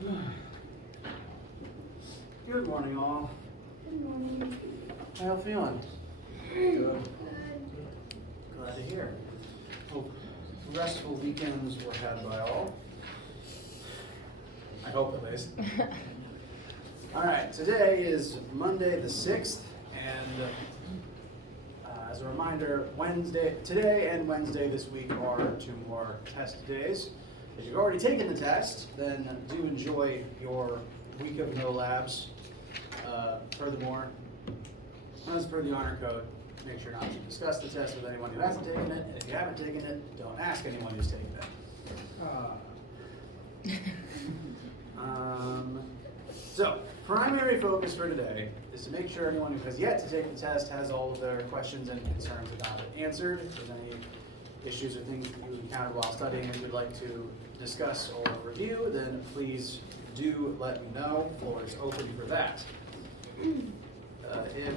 Good morning, all. Good morning. How y'all feeling? Good. Glad to hear. Hope restful weekends were had by all. I hope at least. All right, today is Monday the 6th, and as a reminder, today and Wednesday this week are 2 more test days. If you've already taken the test, then do enjoy your week of no labs. Furthermore, as per the honor code, make sure not to discuss the test with anyone who hasn't taken it, and if you haven't taken it, don't ask anyone who's taken it. So, primary focus for today is to make sure anyone who has yet to take the test has all of their questions and concerns about it answered. If there's any issues or things that you encountered while studying and you'd like to discuss or review, then please do let me know. Floor is open for that. If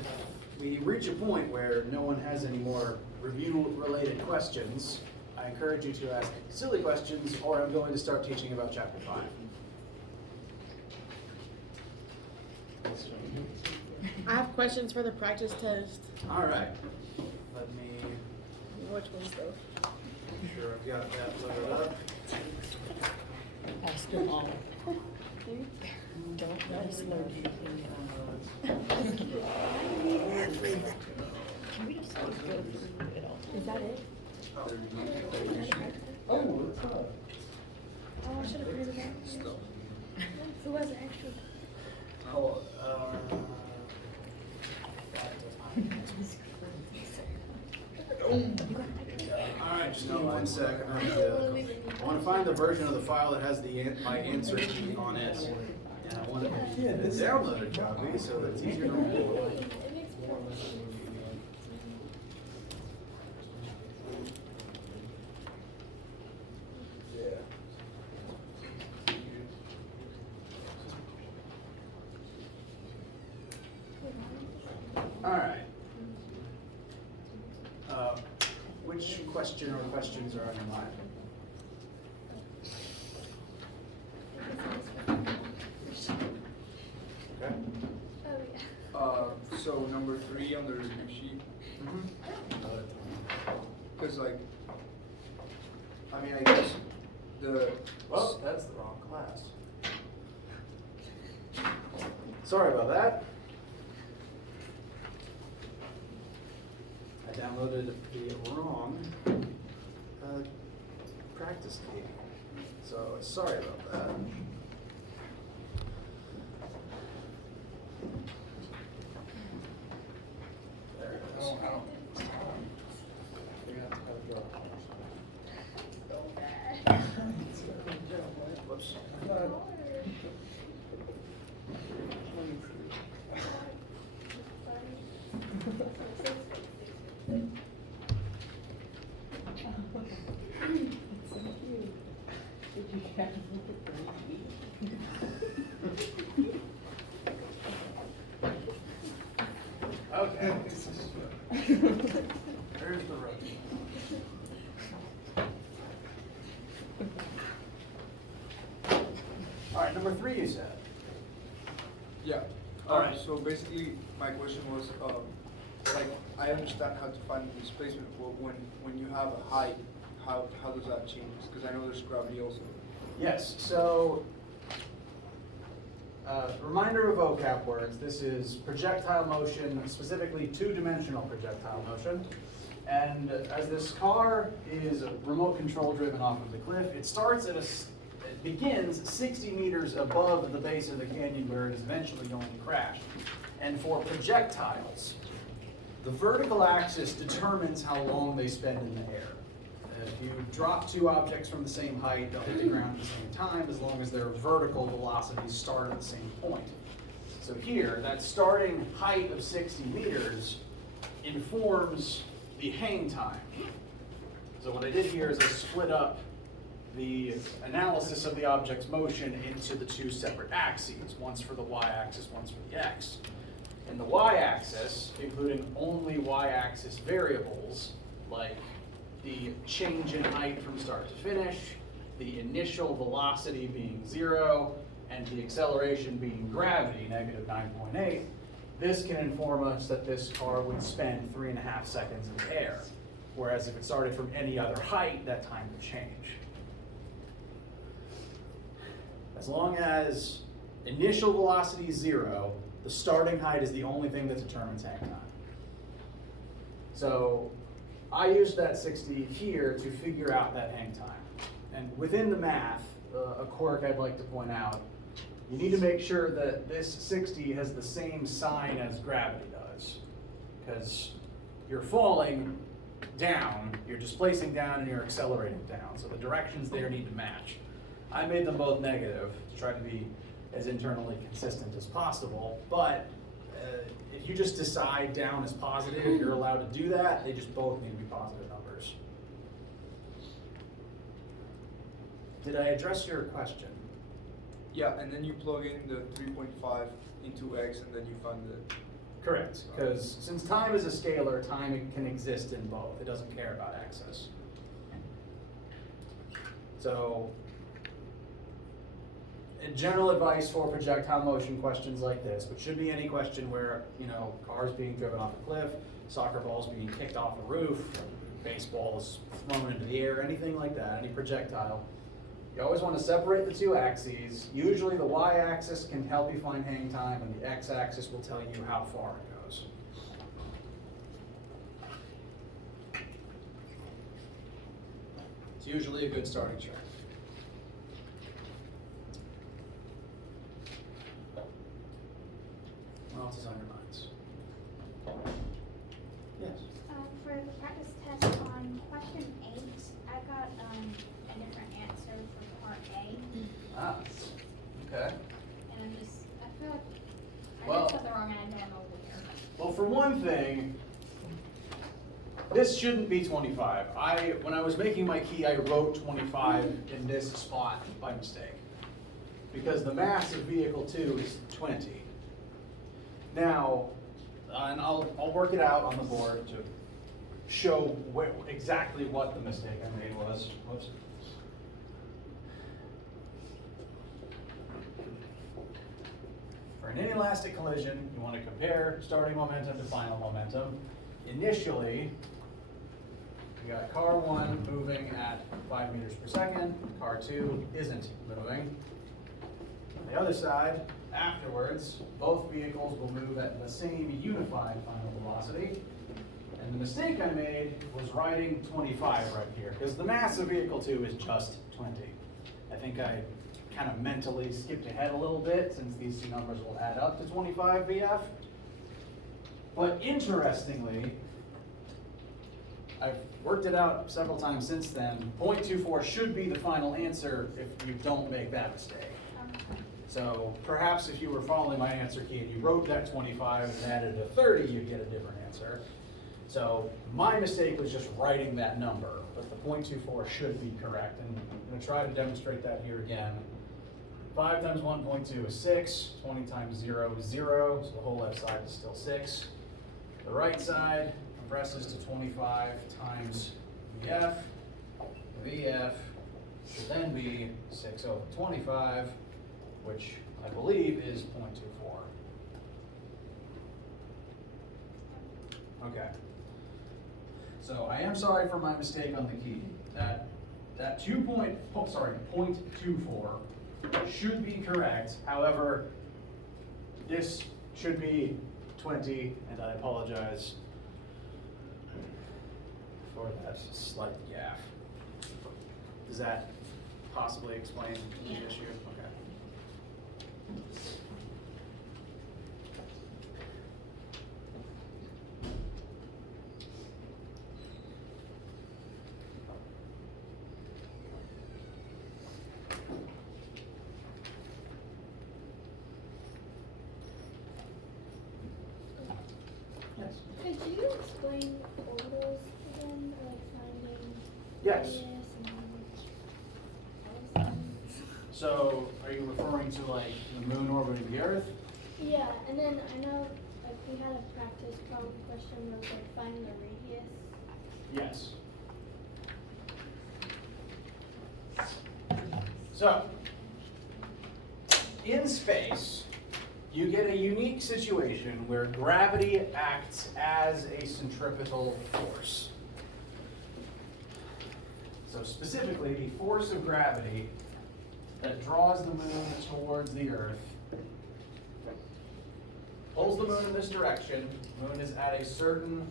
we reach a point where no one has any more review-related questions, I encourage you to ask silly questions, or I'm going to start teaching about Chapter 5. I have questions for the practice test. All right. Let me Which ones though? make sure I've got that loaded up. Ask them all. Don't let us learn anything. Can we just go through it all? Is that it? Oh, what's up? Oh, I should have printed it out. Who has an extra? Oh, all right, just give me 1 second. I want to find the version of the file that has my answer key on it, and I want to download a copy so that it's easier to read. All right. Which question or questions are on your mind? Okay. So number 3 on the review sheet, because I guess Well, that's the wrong class. Sorry about that. I downloaded the wrong practice tape, so sorry about that. There it is. Whoops. Okay. There's the road. All right, number 3 you said. yeah. All right. So basically, my question was, like, I understand how to find the displacement, but when you have a height, how does that change? Because I know there's gravity also. Yes, so reminder of vocab words. This is projectile motion, specifically 2-dimensional projectile motion. And as this car is remote control driven off of the cliff, it begins 60 meters above the base of the canyon where it is eventually going to crash. And for projectiles, the vertical axis determines how long they spend in the air. If you drop 2 objects from the same height, they'll hit the ground at the same time as long as their vertical velocities start at the same point. So here, that starting height of 60 meters informs the hang time. So what I did here is I split up the analysis of the object's motion into the 2 separate axes, once for the y-axis, once for the x. And the y-axis, including only y-axis variables, like the change in height from start to finish, the initial velocity being 0, and the acceleration being gravity, negative 9.8, this can inform us that this car would spend 3.5 seconds in the air. Whereas if it started from any other height, that time would change. As long as initial velocity is 0, the starting height is the only thing that determines hang time. So I used that 60 here to figure out that hang time. And within the math, a quirk I'd like to point out, you need to make sure that this 60 has the same sign as gravity does. Because you're falling down, you're displacing down, and you're accelerating down. So the directions there need to match. I made them both negative to try to be as internally consistent as possible, but if you just decide down is positive, you're allowed to do that. They just both need to be positive numbers. Did I address your question? Yeah, and then you plug in the 3.5 into X, and then you find the. Correct, because since time is a scalar, time can exist in both. It doesn't care about axis. So, general advice for projectile motion questions like this, which should be any question where, cars being driven off a cliff, soccer balls being kicked off a roof, baseballs thrown into the air, anything like that, any projectile. You always want to separate the two axes. Usually the y-axis can help you find hang time, and the x-axis will tell you how far it goes. It's usually a good starting chart. What else is on your minds? Yes. For the practice test on question 8, I got a different answer for part A, Ah, okay. and I feel like Well- I did something wrong and I don't know where. Well, for one thing, this shouldn't be 25. When I was making my key, I wrote 25 in this spot by mistake. Because the mass of vehicle 2 is 20. Now, and I'll work it out on the board to show exactly what the mistake I made was. Whoops. For an inelastic collision, you want to compare starting momentum to final momentum. Initially, we got car 1 moving at 5 meters per second, car 2 isn't moving. On the other side, afterwards, both vehicles will move at the same unified final velocity. And the mistake I made was writing 25 right here, because the mass of vehicle 2 is just 20. I think I kind of mentally skipped ahead a little bit, since these two numbers will add up to 25 VF. But interestingly, I've worked it out several times since then. 0.24 should be the final answer if you don't make that mistake. So perhaps if you were following my answer key and you wrote that 25 and added a 30, you'd get a different answer. So my mistake was just writing that number, but the 0.24 should be correct. And I'm going to try to demonstrate that here again. 5 times 1.2 is 6, 20 times 0 is 0, so the whole left side is still 6. The right side compresses to 25 times VF. VF should then be 6 over 25, which I believe is 0.24. Okay. So I am sorry for my mistake on the key. That 0.24 should be correct. However, this should be 20, and I apologize for that slight gaffe. Does that possibly explain the issue? Okay. Yes. Could you explain orbitals again, like finding Yes. radius and all those things? So, are you referring to like the moon orbiting the Earth? Yeah, and then I know like we had a practice problem question where it was like finding the radius. Yes. So, in space, you get a unique situation where gravity acts as a centripetal force. So specifically, the force of gravity that draws the moon towards the Earth pulls the moon in this direction. The moon is at a certain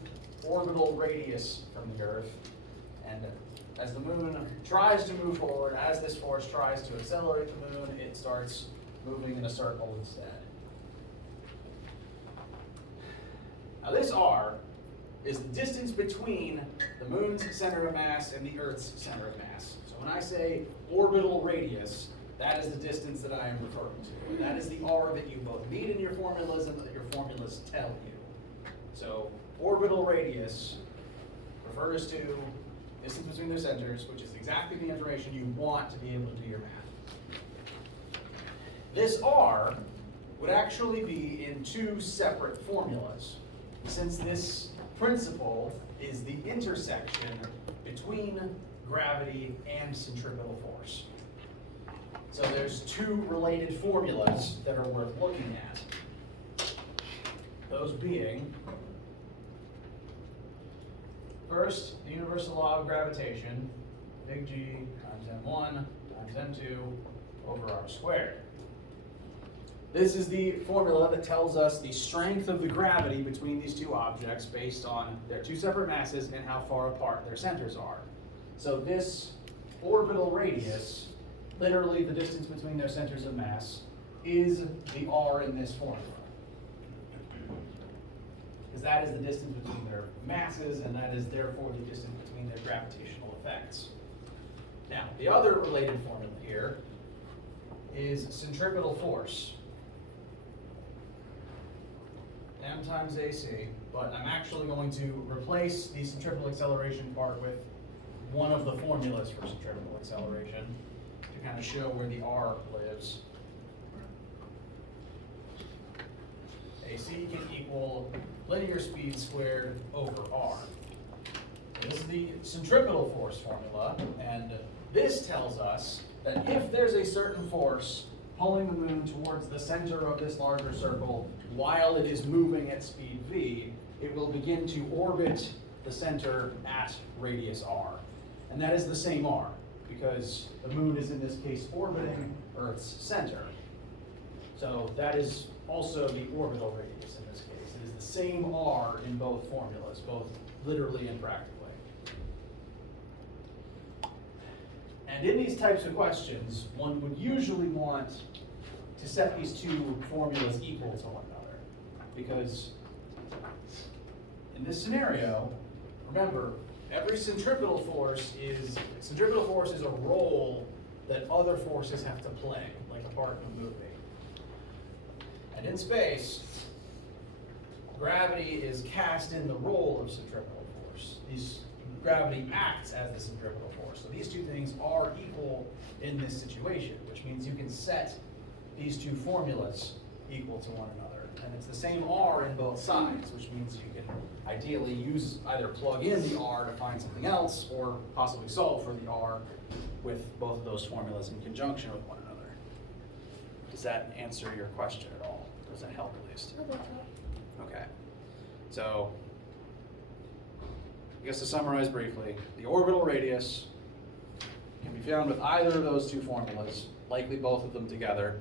orbital radius from the Earth, and as the moon tries to move forward, as this force tries to accelerate the moon, it starts moving in a circle instead. Now this r is the distance between the moon's center of mass and the Earth's center of mass. So when I say orbital radius, that is the distance that I am referring to. And that is the r that you both need in your formulas and that your formulas tell you. So orbital radius refers to distance between their centers, which is exactly the information you want to be able to do your math. This r would actually be in two separate formulas, since this principle is the intersection between gravity and centripetal force. So there's two related formulas that are worth looking at. Those being, first, the universal law of gravitation, big G times m1 times m2 over r squared. This is the formula that tells us the strength of the gravity between these two objects based on their two separate masses and how far apart their centers are. So this orbital radius, literally the distance between their centers of mass, is the r in this formula. Because that is the distance between their masses, and that is therefore the distance between their gravitational effects. Now, the other related formula here is centripetal force. M times AC, but I'm actually going to replace the centripetal acceleration part with one of the formulas for centripetal acceleration to kind of show where the R lives. AC can equal linear speed squared over R. This is the centripetal force formula, and this tells us that if there's a certain force pulling the moon towards the center of this larger circle while it is moving at speed v, it will begin to orbit the center at radius r. And that is the same r, because the moon is in this case orbiting Earth's center. So that is also the orbital radius in this case. It is the same r in both formulas, both literally and practically. And in these types of questions, one would usually want to set these two formulas equal to one another. Because in this scenario, remember, every centripetal force is a role that other forces have to play, like a part in a movie. And in space, gravity is cast in the role of centripetal force. Gravity acts as the centripetal force. So these two things are equal in this situation, which means you can set these two formulas equal to one another. And it's the same r in both sides, which means you can ideally either plug in the r to find something else, or possibly solve for the r with both of those formulas in conjunction with one another. Does that answer your question at all? Does that help at least? Okay. So, I guess to summarize briefly, the orbital radius can be found with either of those two formulas, likely both of them together,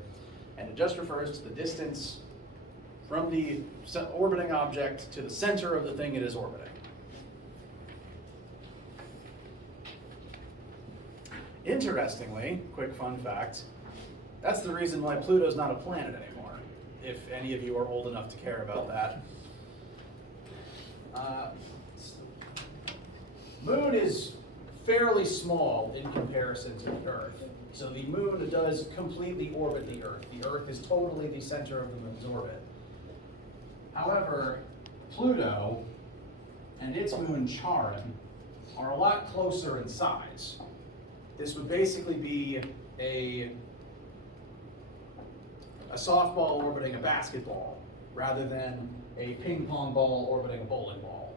and it just refers to the distance from the orbiting object to the center of the thing it is orbiting. Interestingly, quick fun fact, that's the reason why Pluto's not a planet anymore, if any of you are old enough to care about that. Moon is fairly small in comparison to the Earth. So the moon does completely orbit the Earth. The Earth is totally the center of the moon's orbit. However, Pluto and its moon Charon are a lot closer in size. This would basically be a softball orbiting a basketball rather than a ping pong ball orbiting a bowling ball.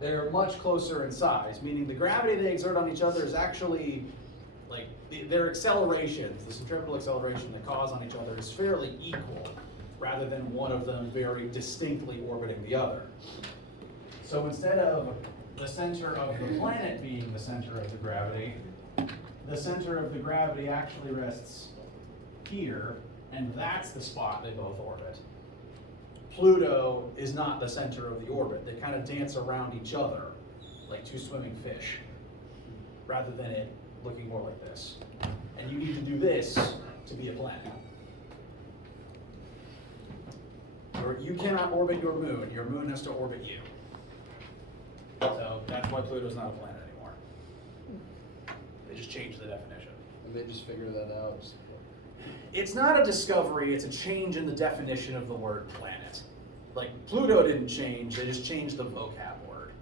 They're much closer in size, meaning the gravity they exert on each other is actually like their accelerations, the centripetal acceleration they cause on each other is fairly equal, rather than one of them very distinctly orbiting the other. So instead of the center of the planet being the center of the gravity, the center of the gravity actually rests here, and that's the spot they both orbit. Pluto is not the center of the orbit. They kind of dance around each other like two swimming fish, rather than it looking more like this. And you need to do this to be a planet. You cannot orbit your moon has to orbit you. So that's why Pluto's not a planet anymore. They just changed the definition. And they just figured that out. It's not a discovery, it's a change in the definition of the word planet. Like, Pluto didn't change, they just changed the vocab word.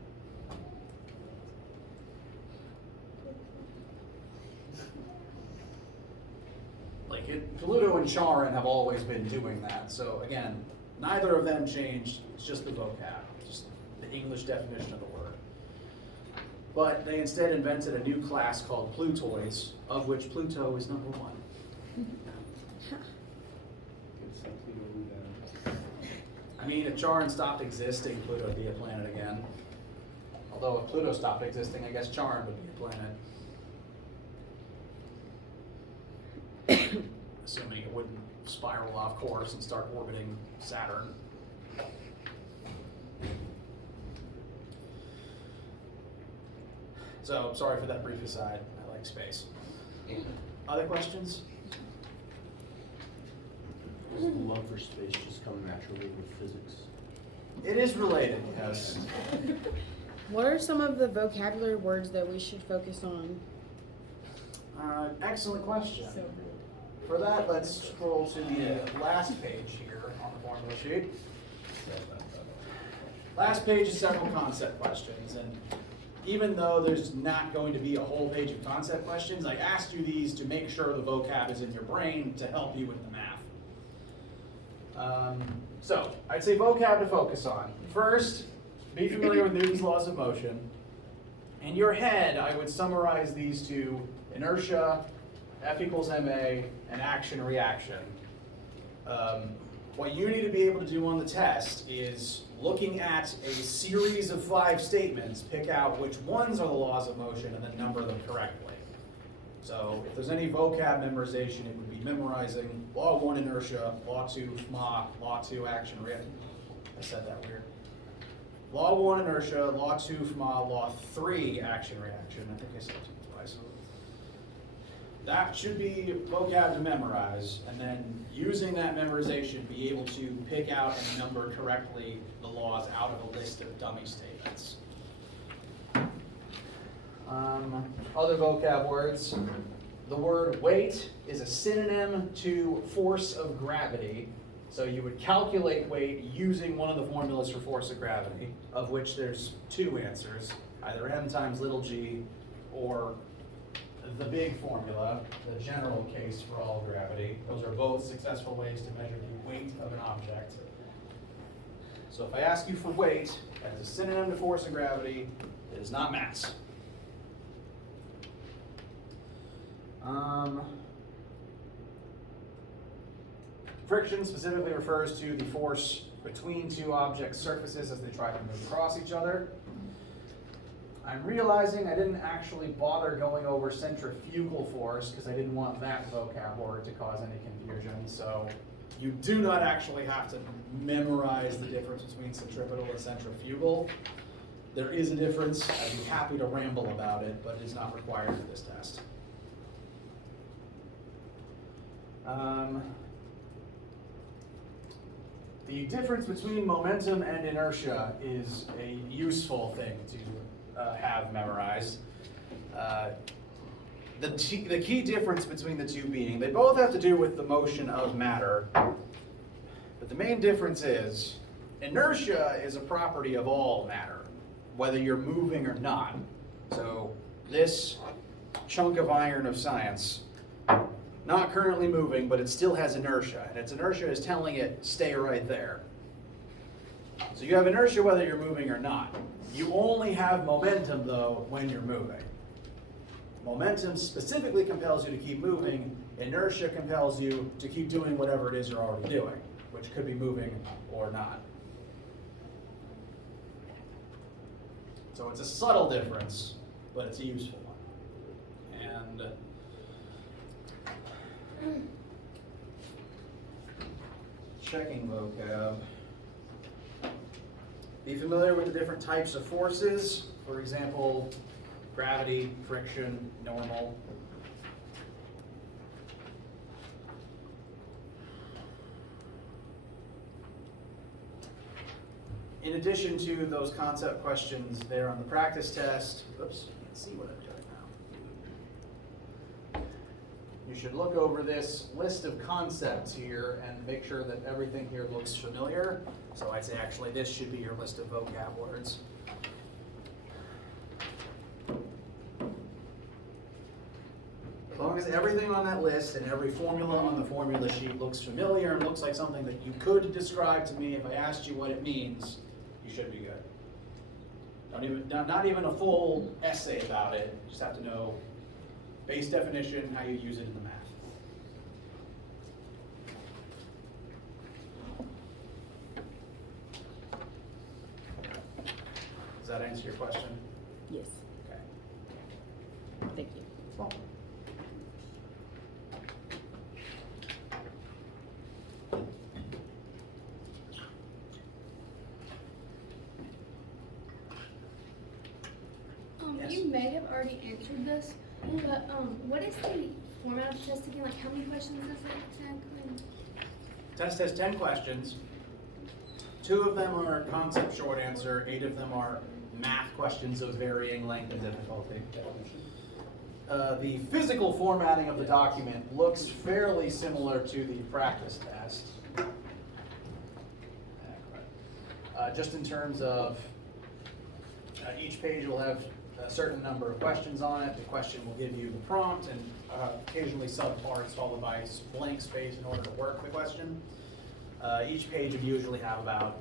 Like, Pluto and Charon have always been doing that, so again, neither of them changed, it's just the vocab, just the English definition of the word. But they instead invented a new class called Plutoids, of which Pluto is number one. I mean, if Charon stopped existing, Pluto would be a planet again. Although if Pluto stopped existing, I guess Charon would be a planet. Assuming it wouldn't spiral off course and start orbiting Saturn. So, sorry for that brief aside. I like space. Other questions? Does the love for space just come naturally with physics? It is related, yes. What are some of the vocabulary words that we should focus on? Excellent question. For that, let's scroll to the last page here on the formula sheet. Last page is several concept questions, and even though there's not going to be a whole page of concept questions, I asked you these to make sure the vocab is in your brain to help you with the math. So, I'd say vocab to focus on. First, be familiar with Newton's laws of motion. In your head, I would summarize these to inertia, F equals ma, and action-reaction. What you need to be able to do on the test is, looking at a series of 5 statements, pick out which ones are the laws of motion and then number them correctly. So if there's any vocab memorization, it would be memorizing law 1 inertia, law 2 FMA, law 2 action reaction. I said that weird. Law 1 inertia, law 2 FMA, law 3 action reaction. I think I said it twice. That should be vocab to memorize, and then using that memorization, be able to pick out and number correctly the laws out of a list of dummy statements. Other vocab words. The word weight is a synonym to force of gravity. So you would calculate weight using one of the formulas for force of gravity, of which there's 2 answers, either m times little g or the big formula, the general case for all gravity. Those are both successful ways to measure the weight of an object. So if I ask you for weight as a synonym to force of gravity, it is not mass. Friction specifically refers to the force between 2 object surfaces as they try to move across each other. I'm realizing I didn't actually bother going over centrifugal force because I didn't want that vocab word to cause any confusion. So you do not actually have to memorize the difference between centripetal and centrifugal. There is a difference. I'd be happy to ramble about it, but it is not required for this test. The difference between momentum and inertia is a useful thing to have memorized. The key difference between the 2 being, they both have to do with the motion of matter, but the main difference is inertia is a property of all matter, whether you're moving or not. So this chunk of iron of science, not currently moving, but it still has inertia, and its inertia is telling it, stay right there. So you have inertia whether you're moving or not. You only have momentum, though, when you're moving. Momentum specifically compels you to keep moving. Inertia compels you to keep doing whatever it is you're already doing, which could be moving or not. So it's a subtle difference, but it's a useful one. And checking vocab. Be familiar with the different types of forces. For example, gravity, friction, normal. In addition to those concept questions there on the practice test, oops, I can't see what I'm doing now. You should look over this list of concepts here and make sure that everything here looks familiar. So I'd say actually this should be your list of vocab words. As long as everything on that list and every formula on the formula sheet looks familiar and looks like something that you could describe to me if I asked you what it means, you should be good. Not even a full essay about it, you just have to know base definition, how you use it in the math. Does that answer your question? Yes, Okay. thank you. Yes. You may have already answered this, but what is the format of the test again? Like, how many questions is it exactly? Test has 10 questions. 2 of them are concept short answer, 8 of them are math questions of varying length and difficulty. The physical formatting of the document looks fairly similar to the practice test. Just in terms of each page will have a certain number of questions on it. The question will give you the prompt and occasionally subparts followed by blank space in order to work the question. Each page would usually have about,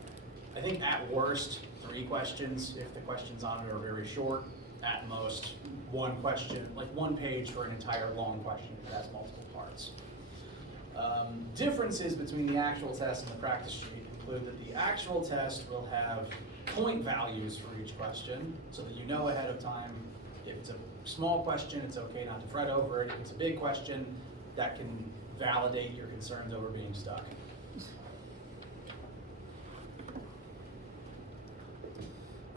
I think at worst, 3 questions if the questions on it are very short. At most, 1 question, like 1 page for an entire long question that has multiple parts. Differences between the actual test and the practice sheet include that the actual test will have point values for each question so that you know ahead of time if it's a small question, it's okay not to fret over it. If it's a big question, that can validate your concerns over being stuck.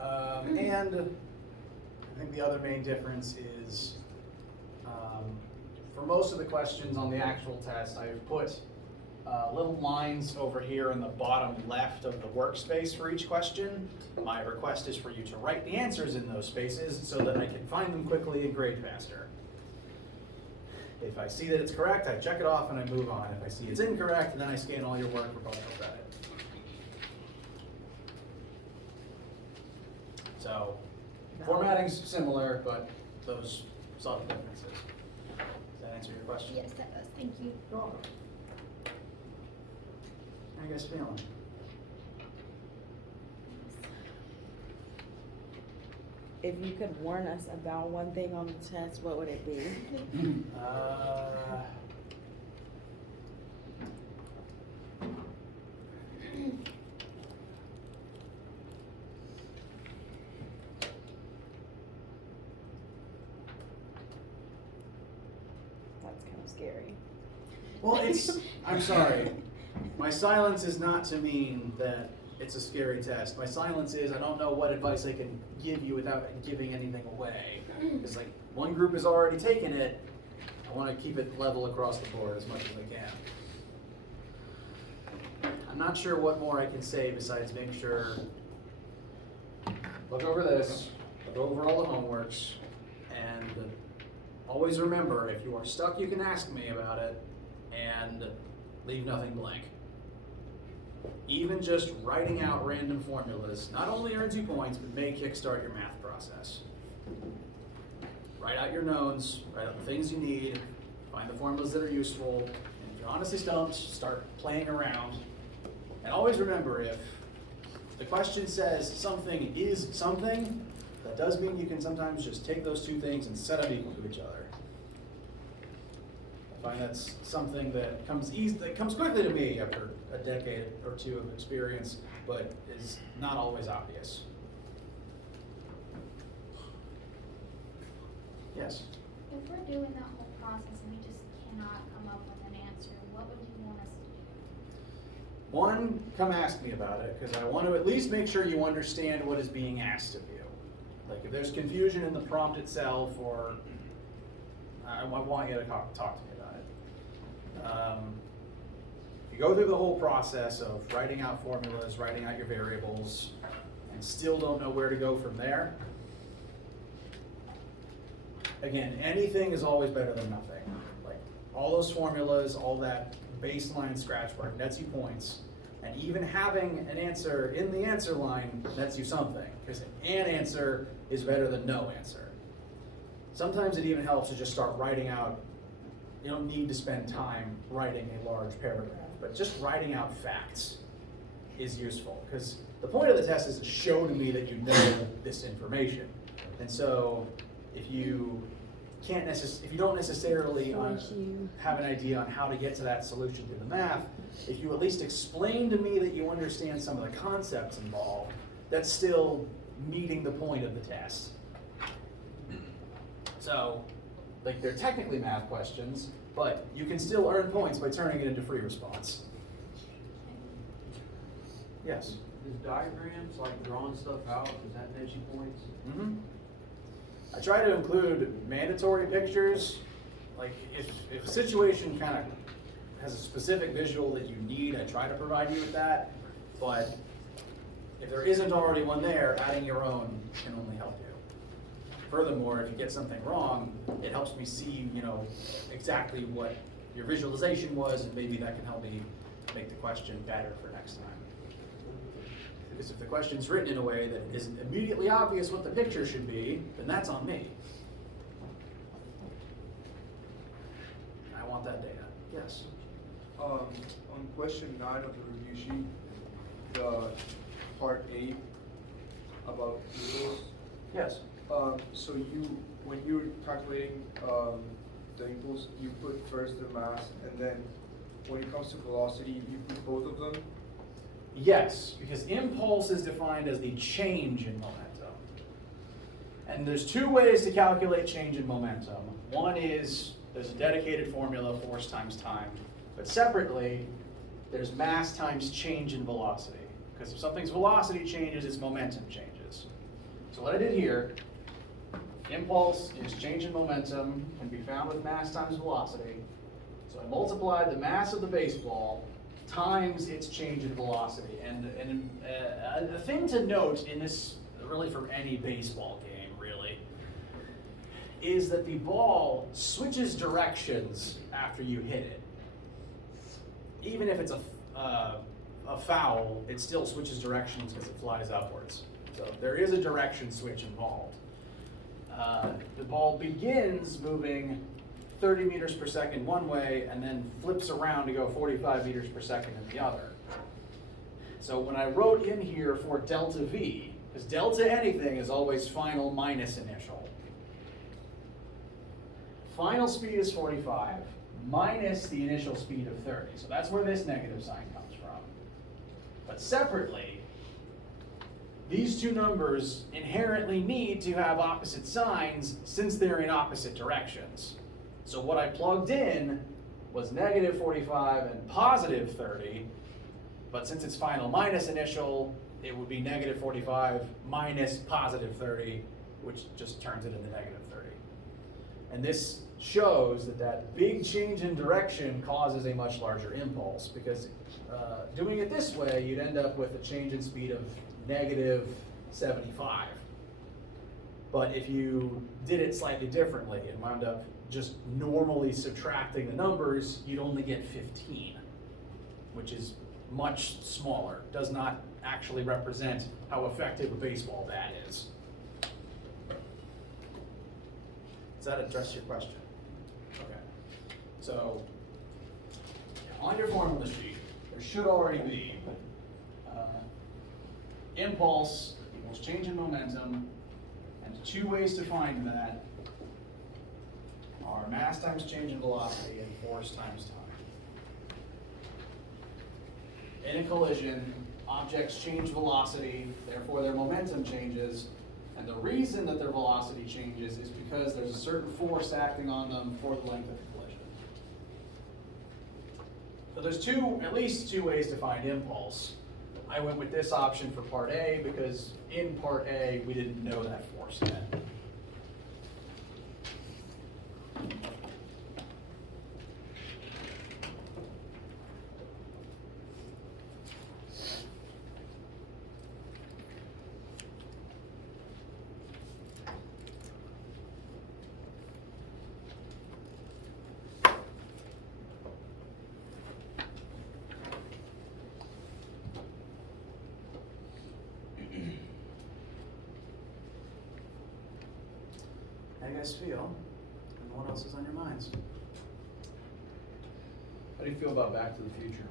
And I think the other main difference is for most of the questions on the actual test, I've put little lines over here in the bottom left of the workspace for each question. My request is for you to write the answers in those spaces so that I can find them quickly and grade faster. If I see that it's correct, I check it off and I move on. If I see it's incorrect, then I scan all your work for partial credit. So, formatting's similar, but those subtle differences. Does that answer your question? Yes, that does. Thank you. You're welcome. How you guys feeling? If you could warn us about one thing on the test, what would it be? That's kind of scary. Well, I'm sorry. My silence is not to mean that it's a scary test. My silence is I don't know what advice I can give you without giving anything away. It's like one group has already taken it. I want to keep it level across the board as much as I can. I'm not sure what more I can say besides make sure, look over this, look over all the homeworks, and always remember, if you are stuck, you can ask me about it, and leave nothing blank. Even just writing out random formulas not only earns you points, but may kickstart your math process. Write out your knowns, write out the things you need, find the formulas that are useful, and if you're honestly stumped, start playing around. And always remember, if the question says something is something, That does mean you can sometimes just take those two things and set them equal to each other. I find that's something that comes quickly to me after a decade or two of experience, but is not always obvious. Yes? If we're doing that whole process and we just cannot come up with an answer, what would you want us to do? One, come ask me about it, because I want to at least make sure you understand what is being asked of you. Like if there's confusion in the prompt itself, or I want you to talk to me about it. If you go through the whole process of writing out formulas, writing out your variables, and still don't know where to go from there, again, anything is always better than nothing. Like all those formulas, all that baseline scratch work nets you points, and even having an answer in the answer line nets you something, because an answer is better than no answer. Sometimes it even helps to just start writing out. You don't need to spend time writing a large paragraph, but just writing out facts is useful, because the point of the test is to show to me that you know this information. And so if you don't necessarily have an idea on how to get to that solution through the math, if you at least explain to me that you understand some of the concepts involved, that's still meeting the point of the test. So, like, they're technically math questions, but you can still earn points by turning it into free response. Yes? Is diagrams, like drawing stuff out, does that net you points? Mm-hmm. I try to include mandatory pictures. Like if a situation kind of has a specific visual that you need, I try to provide you with that. But if there isn't already one there, adding your own can only help you. Furthermore, if you get something wrong, it helps me see, exactly what your visualization was, and maybe that can help me make the question better for next time. Because if the question's written in a way that isn't immediately obvious what the picture should be, then that's on me. I want that data. Yes? On question 9 of the review sheet, the part 8 about impulse. Yes. So when you're calculating the impulse, you put first the mass, and then when it comes to velocity, you put both of them? Yes, because impulse is defined as the change in momentum. And there's two ways to calculate change in momentum. One is there's a dedicated formula, force times time. But separately, there's mass times change in velocity. Because if something's velocity changes, its momentum changes. So what I did here, impulse is change in momentum, can be found with mass times velocity. So I multiplied the mass of the baseball times its change in velocity. And a thing to note in this, really from any baseball game, really, is that the ball switches directions after you hit it. Even if it's a foul, it still switches directions because it flies upwards. So there is a direction switch involved. The ball begins moving 30 meters per second one way and then flips around to go 45 meters per second in the other. So when I wrote in here for delta V, because delta anything is always final minus initial. Final speed is 45 minus the initial speed of 30. So that's where this negative sign comes from. But separately, these two numbers inherently need to have opposite signs since they're in opposite directions. So what I plugged in was negative 45 and positive 30, but since it's final minus initial, it would be negative 45 minus positive 30, which just turns it into negative 30. And this shows that that big change in direction causes a much larger impulse, because doing it this way, you'd end up with a change in speed of negative 75. But if you did it slightly differently and wound up just normally subtracting the numbers, you'd only get 15, which is much smaller, does not actually represent how effective a baseball bat is. Does that address your question? Okay. So, on your formula sheet, there should already be impulse equals change in momentum, And two ways to find that are mass times change in velocity and force times time. In a collision, objects change velocity, therefore their momentum changes, and the reason that their velocity changes is because there's a certain force acting on them for the length of the collision. So there's at least two ways to find impulse. I went with this option for part A because in part A, we didn't know that force yet. How do you guys feel? And what else is on your minds? How do you feel about Back to the Future?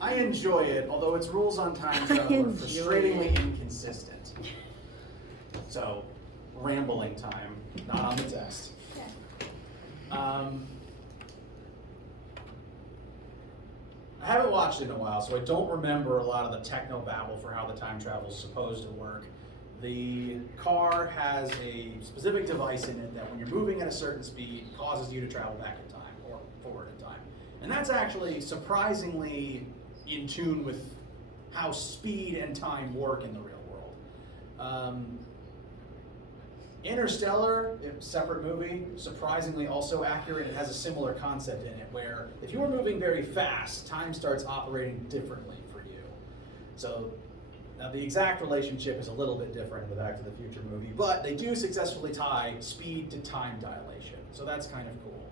I enjoy it, although its rules on time travel are enjoy frustratingly inconsistent. So, rambling time, not on the test. I haven't watched it in a while, so I don't remember a lot of the techno-babble for how the time travel is supposed to work. The car has a specific device in it that when you're moving at a certain speed, causes you to travel back in time, or forward in time. And that's actually surprisingly in tune with how speed and time work in the real world. Interstellar, a separate movie, surprisingly also accurate. It has a similar concept in it where if you're moving very fast, time starts operating differently for you. So now the exact relationship is a little bit different in the Back to the Future movie, but they do successfully tie speed to time dilation. So that's kind of cool.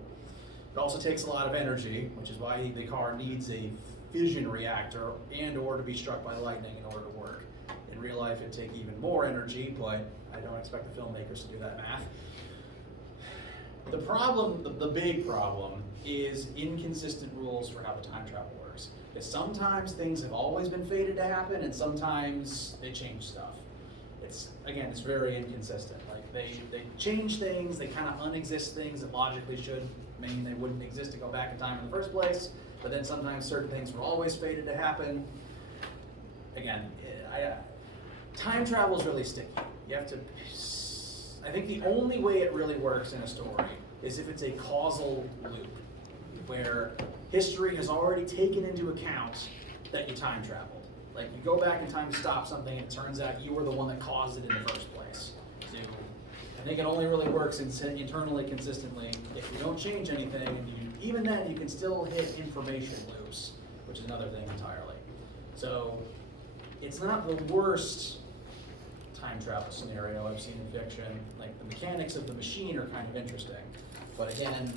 It also takes a lot of energy, which is why the car needs a fission reactor and or to be struck by lightning in order to work. In real life, it'd take even more energy, but I don't expect the filmmakers to do that math. The problem, the big problem, is inconsistent rules for how the time travel works. Because sometimes things have always been fated to happen, and sometimes they change stuff. It's very inconsistent. Like they change things, they kind of unexist things that logically should mean they wouldn't exist to go back in time in the first place. But then sometimes certain things were always fated to happen. Again, time travel is really sticky. You have to, I think the only way it really works in a story is if it's a causal loop, where history has already taken into account that you time traveled. Like you go back in time to stop something and it turns out you were the one that caused it in the first place. So I think it only really works internally consistently if you don't change anything, and even then you can still hit information loops, which is another thing entirely. So it's not the worst time travel scenario I've seen in fiction. Like the mechanics of the machine are kind of interesting, but again,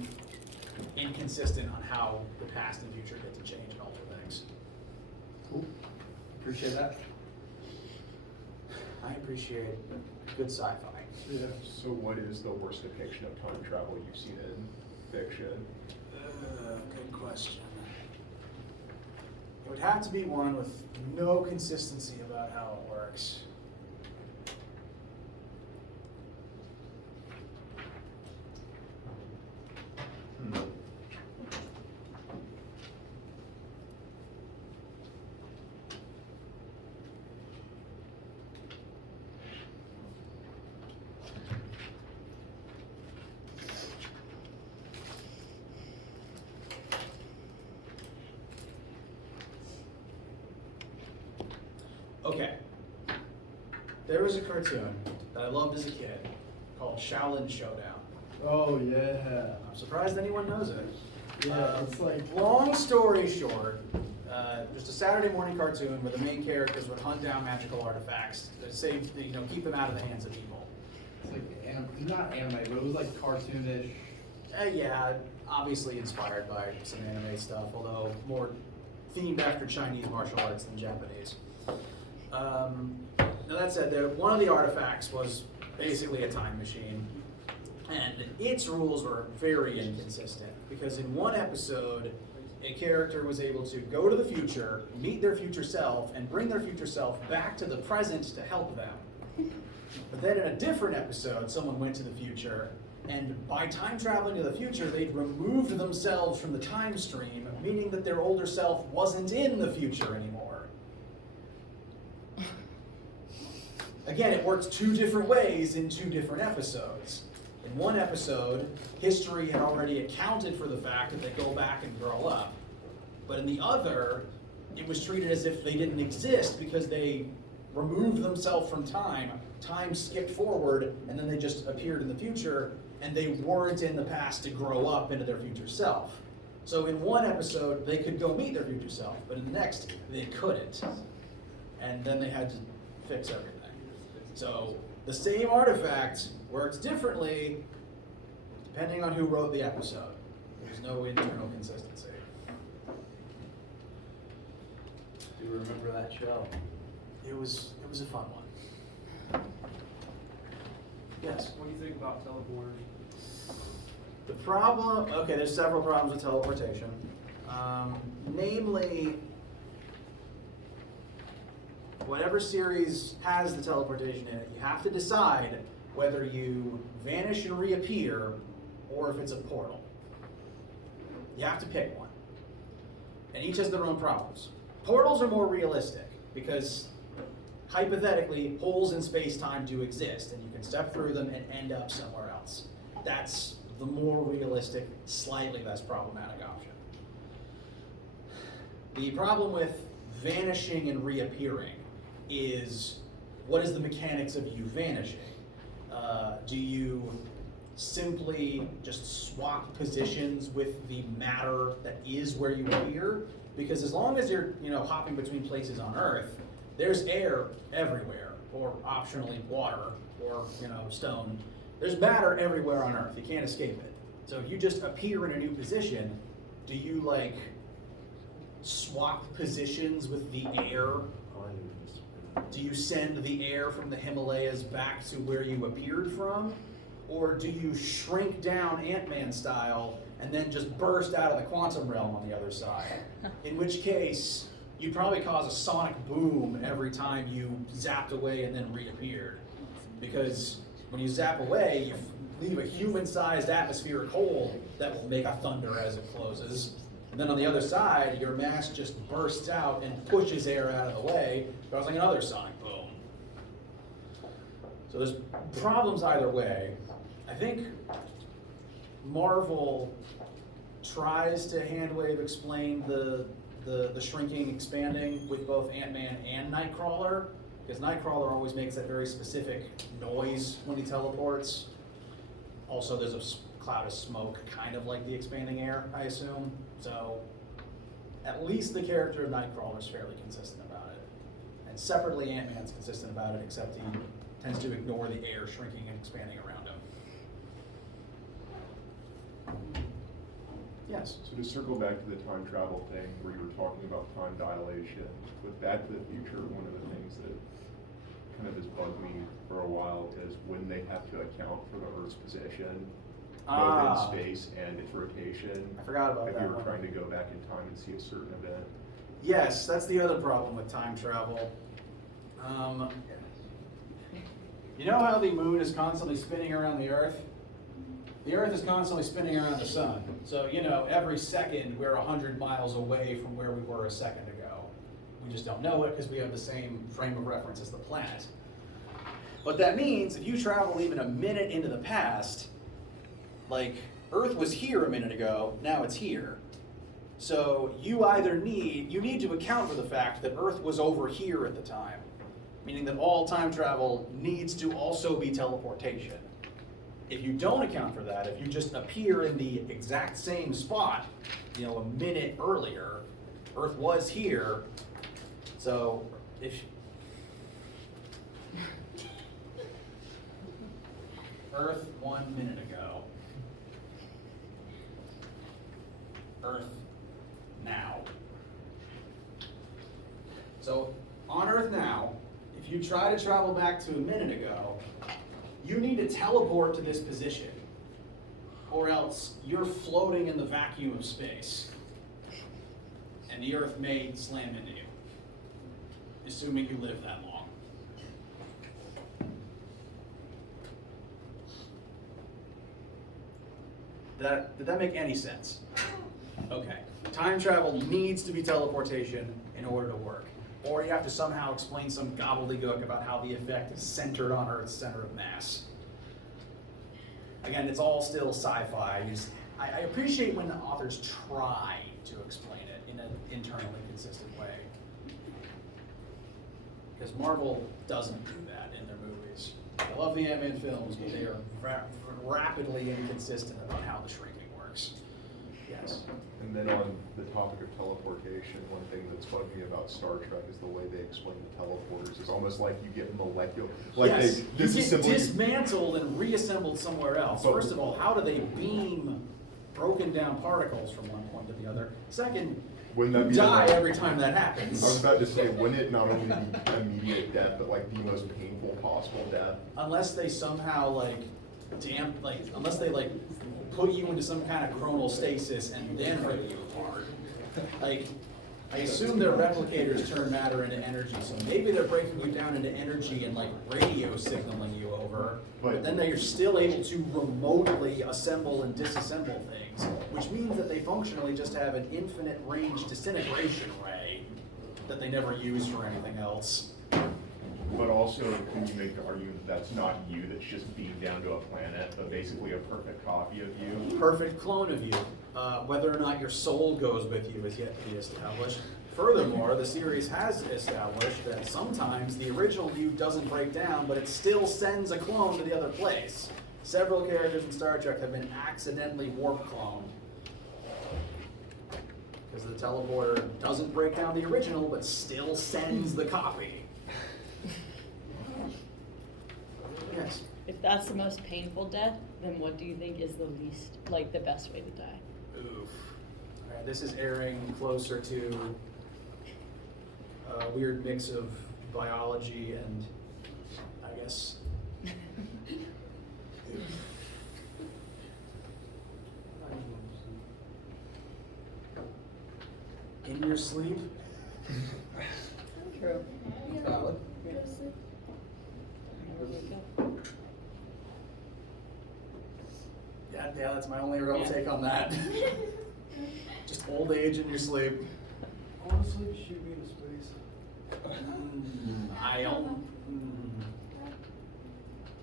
inconsistent on how the past and future get to change and alter things. Cool. Appreciate that. I appreciate good sci-fi. Yeah. So what is the worst depiction of time travel you've seen in fiction? Good question. It would have to be one with no consistency about how it works. Okay. There was a cartoon that I loved as a kid called Shaolin Showdown. Oh yeah. I'm surprised anyone knows it. Yeah, it's like Long story short, just a Saturday morning cartoon where the main characters would hunt down magical artifacts to save, keep them out of the hands of evil. it's like not anime, but it was like cartoonish. Yeah, obviously inspired by some anime stuff, although more themed after Chinese martial arts than Japanese. Now that said, one of the artifacts was basically a time machine, and its rules were very inconsistent, because in one episode, a character was able to go to the future, meet their future self, and bring their future self back to the present to help them. But then in a different episode, someone went to the future, and by time traveling to the future, they'd removed themselves from the time stream, meaning that their older self wasn't in the future anymore. Again, it worked two different ways in two different episodes. In one episode, history had already accounted for the fact that they go back and grow up. But in the other, it was treated as if they didn't exist because they removed themselves from time. Time skipped forward, and then they just appeared in the future, and they weren't in the past to grow up into their future self. So in one episode, they could go meet their future self, but in the next, they couldn't. And then they had to fix everything. So the same artifact works differently depending on who wrote the episode. There's no internal consistency. Do you remember that show? It was a fun one. Yes? What do you think about teleporting? The problem, okay, there's several problems with teleportation. Namely, whatever series has the teleportation in it, you have to decide whether you vanish and reappear or if it's a portal. You have to pick one. And each has their own problems. Portals are more realistic because hypothetically, holes in space-time do exist, and you can step through them and end up somewhere else. That's the more realistic, slightly less problematic option. The problem with vanishing and reappearing is, what is the mechanics of you vanishing? Do you simply just swap positions with the matter that is where you appear? Because as long as you're, hopping between places on Earth, there's air everywhere, or optionally water, or, stone. There's matter everywhere on Earth. You can't escape it. So if you just appear in a new position, do you, swap positions with the air? Do you send the air from the Himalayas back to where you appeared from? Or do you shrink down Ant-Man style and then just burst out of the quantum realm on the other side? In which case, you'd probably cause a sonic boom every time you zapped away and then reappeared. Because when you zap away, you leave a human-sized atmospheric hole that will make a thunder as it closes. And then on the other side, your mask just bursts out and pushes air out of the way, causing another sonic boom. So there's problems either way. I think Marvel tries to hand-wave explain the shrinking, expanding with both Ant-Man and Nightcrawler, because Nightcrawler always makes that very specific noise when he teleports. Also, there's a cloud of smoke, kind of like the expanding air, I assume. So, at least the character of Nightcrawler is fairly consistent about it. And separately, Ant-Man's consistent about it, except he tends to ignore the air shrinking and expanding around him. Yes? So to circle back to the time travel thing where you were talking about time dilation, with Back to the Future, one of the things that kind of has bugged me for a while is when they have to account for the Earth's position, both in space and its rotation. I forgot about if that you were one. trying to go back in time and see a certain event. Yes, that's the other problem with time travel. You know how the moon is constantly spinning around the Earth? The Earth is constantly spinning around the sun. So, every second we're 100 miles away from where we were a second ago. We just don't know it because we have the same frame of reference as the planet. What that means, if you travel even a minute into the past, Earth was here a minute ago, now it's here. So you need to account for the fact that Earth was over here at the time, meaning that all time travel needs to also be teleportation. If you don't account for that, if you just appear in the exact same spot, a minute earlier, Earth was here, so if Earth 1 minute ago, Earth now. So on Earth now, if you try to travel back to a minute ago, you need to teleport to this position, or else you're floating in the vacuum of space, and the Earth may slam into you, assuming you live that long. Did that make any sense? Okay. Time travel needs to be teleportation in order to work. Or you have to somehow explain some gobbledygook about how the effect is centered on Earth's center of mass. Again, it's all still sci-fi. I appreciate when the authors try to explain it in an internally consistent way. Because Marvel doesn't do that in their movies. I love the Ant-Man films, but they are rapidly inconsistent about how the shrinking works. Yes. And then on the topic of teleportation, one thing that's bugged me about Star Trek is the way they explain the teleporters. It's almost like you get molecular, like yes, they disassemble. Dismantled and reassembled somewhere else. First of all, how do they beam broken down particles from one point to the other? Second, Wouldn't that you be die the- every time that happens. I was about to say, wouldn't it not only be immediate death, but like the most painful possible death? Unless they somehow unless they put you into some kind of chronal stasis and then rip you apart. Like, I assume their replicators turn matter into energy, so maybe they're breaking you down into energy and like radio signaling you over, but then they're still able to remotely assemble and disassemble things, which means that they functionally just have an infinite range disintegration ray that they never use for anything else. But also, can you make the argument that that's not you, that's just beamed down to a planet, but basically a perfect copy of you? Perfect clone of you. Whether or not your soul goes with you is yet to be established. Furthermore, the series has established that sometimes the original you doesn't break down, but it still sends a clone to the other place. Several characters in Star Trek have been accidentally warp cloned. Because the teleporter doesn't break down the original, but still sends the copy. Yes. If that's the most painful death, then what do you think is the least, like the best way to die? Oof. All right, this is airing closer to a weird mix of biology and, I guess, in your sleep. True. Valid. Yeah, that's my only real take on that. Just old age in your sleep. Honestly, shoot me into space. I don't.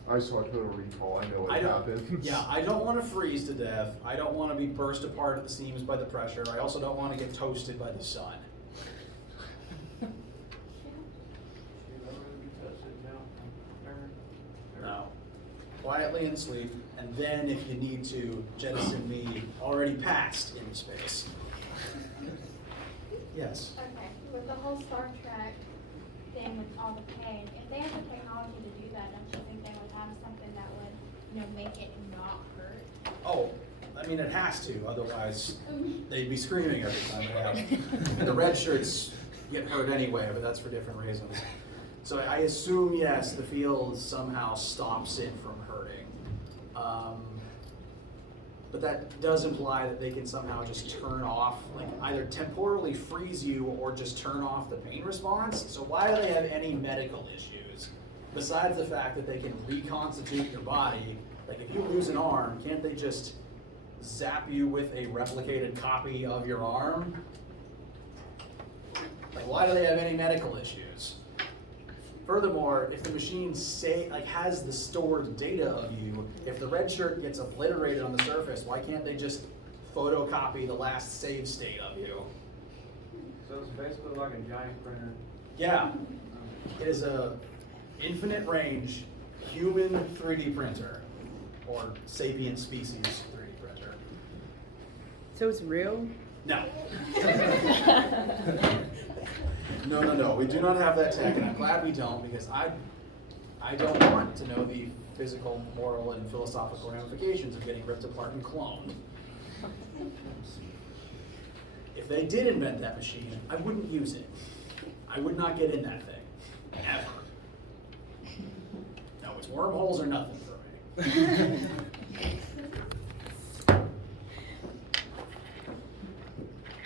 I saw Total Recall, I know what I don't. happens. Yeah, I don't want to freeze to death. I don't want to be burst apart at the seams by the pressure. I also don't want to get toasted by the sun. Shoot, I'd rather be toasted now. No. Quietly in sleep, and then if you need to, jettison me already past into space. Yes. Okay, with the whole Star Trek thing with all the pain, if they have the technology to do that, don't you think they would have something that would, make it not hurt? Oh, I mean, it has to, otherwise they'd be screaming every time it happened. And the red shirts get hurt anyway, but that's for different reasons. So I assume, yes, the field somehow stops it from hurting. But that does imply that they can somehow just turn off, like either temporally freeze you or just turn off the pain response. So why do they have any medical issues? Besides the fact that they can reconstitute your body, like if you lose an arm, can't they just zap you with a replicated copy of your arm? Like why do they have any medical issues? Furthermore, if the machine has the stored data of you, if the red shirt gets obliterated on the surface, why can't they just photocopy the last save state of you? So it's basically like a giant printer. Yeah, it is a infinite range human 3D printer, or sapient species 3D printer. So it's real? No. No, we do not have that tech, and I'm glad we don't, because I don't want to know the physical, moral, and philosophical ramifications of getting ripped apart and cloned. If they did invent that machine, I wouldn't use it. I would not get in that thing, ever. No, it's wormholes or nothing for me.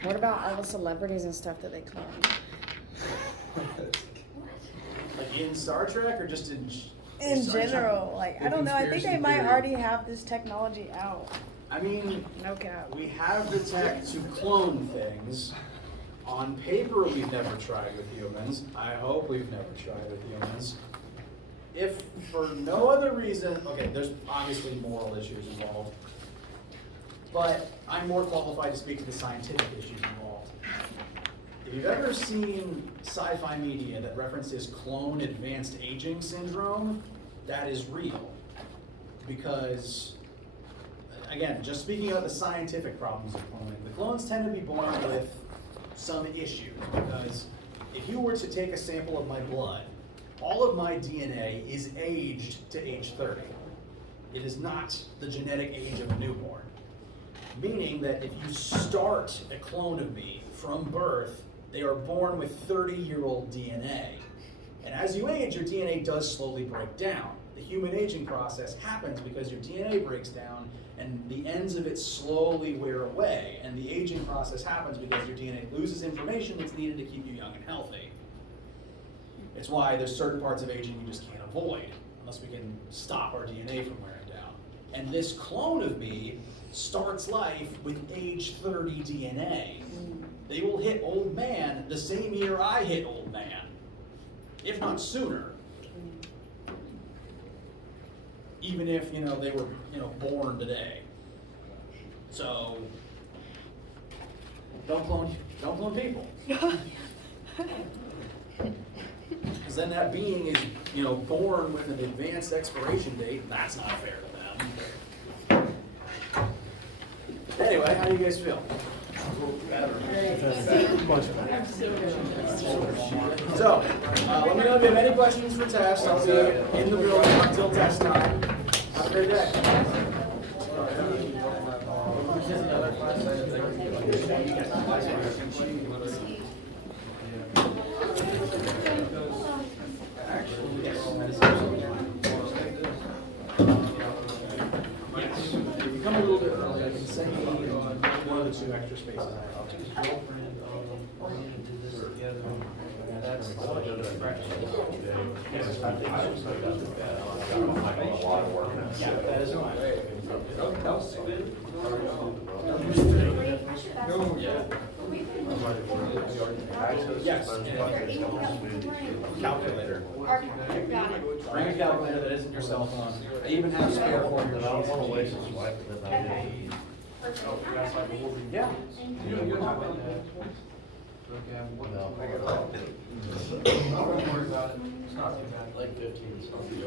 What about all the celebrities and stuff that they clone? Like in Star Trek, or just in In Star Trek? general, like, The I don't know, I think they conspiracy might theory. already have this technology out. I mean, No cap. we have the tech to clone things. On paper, we've never tried with humans. I hope we've never tried with humans. If for no other reason, okay, there's obviously moral issues involved, but I'm more qualified to speak to the scientific issues involved. If you've ever seen sci-fi media that references clone advanced aging syndrome, that is real. Because, again, just speaking about the scientific problems of cloning, the clones tend to be born with some issues. Because if you were to take a sample of my blood, all of my DNA is aged to age 30. It is not the genetic age of a newborn. Meaning that if you start a clone of me from birth, they are born with 30-year-old DNA. And as you age, your DNA does slowly break down. The human aging process happens because your DNA breaks down and the ends of it slowly wear away. And the aging process happens because your DNA loses information that's needed to keep you young and healthy. It's why there's certain parts of aging you just can't avoid unless we can stop our DNA from wearing down. And this clone of me starts life with age 30 DNA. They will hit old man the same year I hit old man, if not sooner. Even if, they were, born today. So, don't clone people. Because then that being is, born with an advanced expiration date, and that's not fair to them. Anyway, how do you guys feel? So, let me know if you have any questions for Tess. I'll be in the building until test time. Have a great day. If you come a little bit early, I can send you one of the 2 extra spaces I have. Yeah, that is fine. Yes. Calculator. Got it. Bring a calculator that isn't your cell phone. I even have spare for your Okay. Perfect. Yeah. Like 15 is something.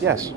Yes.